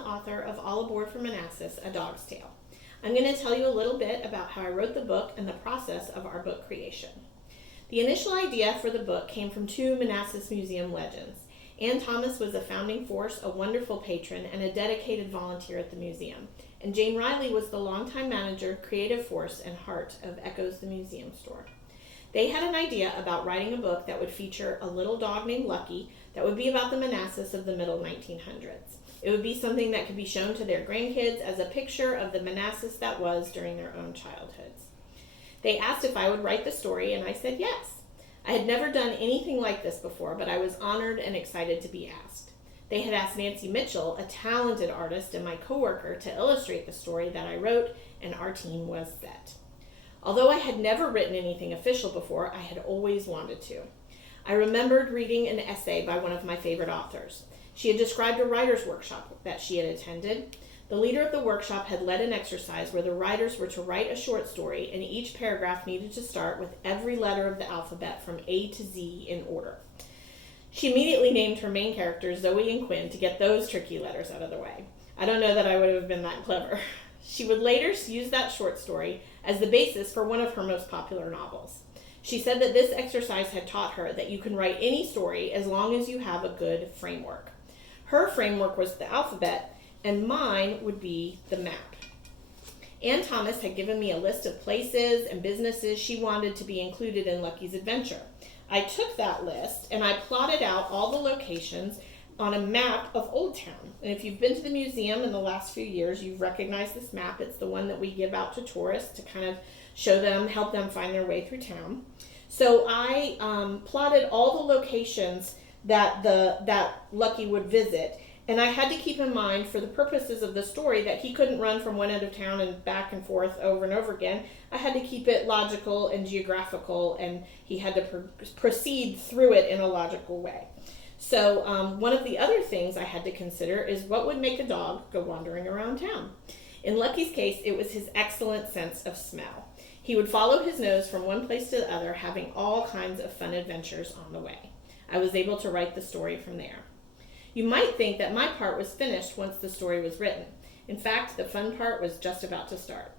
the author of All Aboard for Manassas, A Dog's Tale. I'm going to tell you a little bit about how I wrote the book and the process of our book creation. The initial idea for the book came from two Manassas Museum legends. Ann Thomas was a founding force, a wonderful patron, and a dedicated volunteer at the museum. And Jane Riley was the longtime manager, creative force, and heart of Echoes the Museum Store. They had an idea about writing a book that would feature a little dog named Lucky that would be about the Manassas of the middle 1900s. It would be something that could be shown to their grandkids as a picture of the Manassas that was during their own childhoods. They asked if I would write the story, and I said yes. I had never done anything like this before, but I was honored and excited to be asked. They had asked Nancy Mitchell, a talented artist and my coworker, to illustrate the story that I wrote, and our team was set. Although I had never written anything official before, I had always wanted to. I remembered reading an essay by one of my favorite authors. She had described a writer's workshop that she had attended. The leader of the workshop had led an exercise where the writers were to write a short story, and each paragraph needed to start with every letter of the alphabet from A to Z in order. She immediately named her main characters Zoe and Quinn to get those tricky letters out of the way. I don't know that I would have been that clever. She would later use that short story as the basis for one of her most popular novels. She said that this exercise had taught her that you can write any story as long as you have a good framework. Her framework was the alphabet, and mine would be the map. Ann Thomas had given me a list of places and businesses she wanted to be included in Lucky's adventure. I took that list and I plotted out all the locations on a map of Old Town. And if you've been to the museum in the last few years, you've recognized this map. It's the one that we give out to tourists to kind of show them, help them find their way through town. So I plotted all the locations that Lucky would visit. And I had to keep in mind, for the purposes of the story, that he couldn't run from one end of town and back and forth over and over again. I had to keep it logical and geographical, and he had to proceed through it in a logical way. So one of the other things I had to consider is what would make a dog go wandering around town. In Lucky's case, it was his excellent sense of smell. He would follow his nose from one place to the other, having all kinds of fun adventures on the way. I was able to write the story from there. You might think that my part was finished once the story was written. In fact, the fun part was just about to start.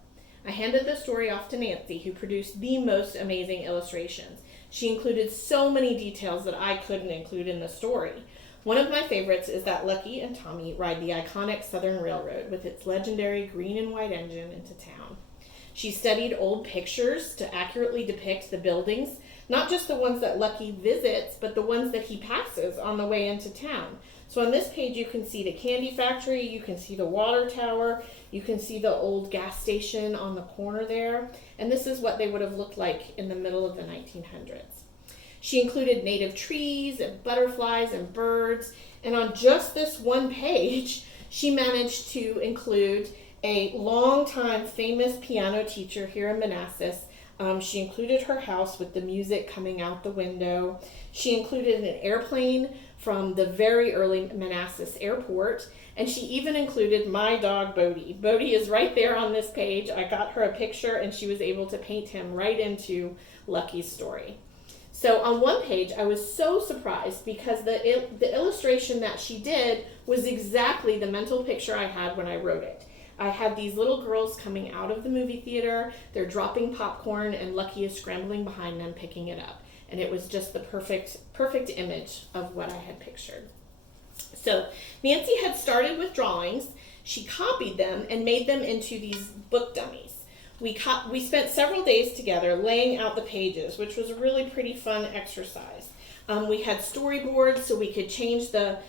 I handed the story off to Nancy, who produced the most amazing illustrations. She included so many details that I couldn't include in the story. One of my favorites is that Lucky and Tommy ride the iconic Southern Railroad with its legendary green and white engine into town. She studied old pictures to accurately depict the buildings, not just the ones that Lucky visits, but the ones that he passes on the way into town. So on this page, you can see the candy factory, you can see the water tower, you can see the old gas station on the corner there, and this is what they would have looked like in the middle of the 1900s. She included native trees and butterflies and birds, and on just this one page, she managed to include a longtime famous piano teacher here in Manassas. She included her house with the music coming out the window. She included an airplane from the very early Manassas airport, and she even included my dog Bodie. Bodie is right there on this page. I got her a picture, and she was able to paint him right into Lucky's story. So on one page, I was so surprised because the illustration that she did was exactly the mental picture I had when I wrote it. I had these little girls coming out of the movie theater, they're dropping popcorn, and Lucky is scrambling behind them, picking it up. And it was just the perfect image of what I had pictured. So Nancy had started with drawings. She copied them and made them into these book dummies. We spent several days together laying out the pages, which was a really pretty fun exercise. We had storyboards so we could change the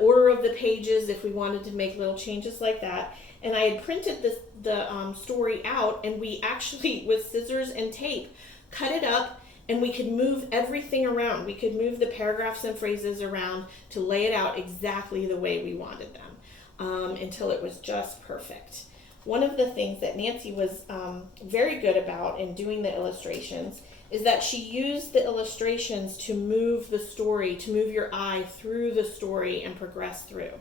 order of the pages if we wanted to make little changes like that. And I had printed the story out, and we actually, with scissors and tape, cut it up, and we could move everything around. We could move the paragraphs and phrases around to lay it out exactly the way we wanted them until it was just perfect. One of the things that Nancy was very good about in doing the illustrations is that she used the illustrations to move the story, to move your eye through the story and progress through.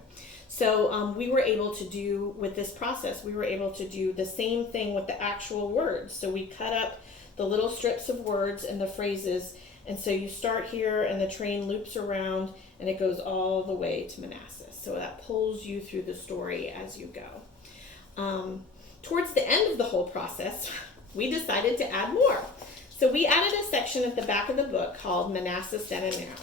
So we were able to do, with this process, we were able to do the same thing with the actual words. So we cut up the little strips of words and the phrases And so you start here and the train loops around and it goes all the way to Manassas. So that pulls you through the story as you go. Towards the end of the whole process, we decided to add more. So we added a section at the back of the book called Manassas Then and Now.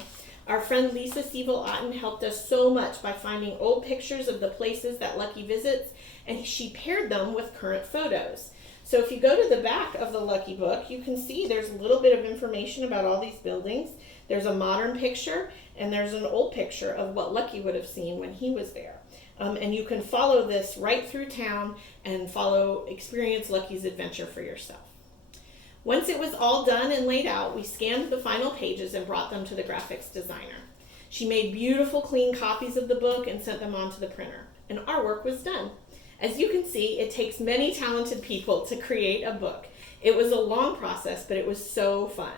Our friend Lisa Sievel-Otten helped us so much by finding old pictures of the places that Lucky visits, and she paired them with current photos. So if you go to the back of the Lucky book, you can see there's a little bit of information about all these buildings. There's a modern picture, and there's an old picture of what Lucky would have seen when he was there. And you can follow this right through town and experience Lucky's adventure for yourself. Once it was all done and laid out, we scanned the final pages and brought them to the graphics designer. She made beautiful, clean copies of the book and sent them on to the printer, and our work was done. As you can see, it takes many talented people to create a book. It was a long process, but it was so fun.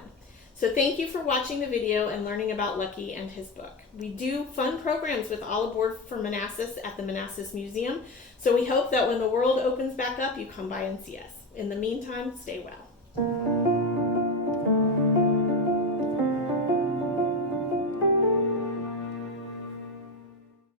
So thank you for watching the video and learning about Lucky and his book. We do fun programs with All Aboard for Manassas at the Manassas Museum, so we hope that when the world opens back up, you come by and see us. In the meantime, stay well.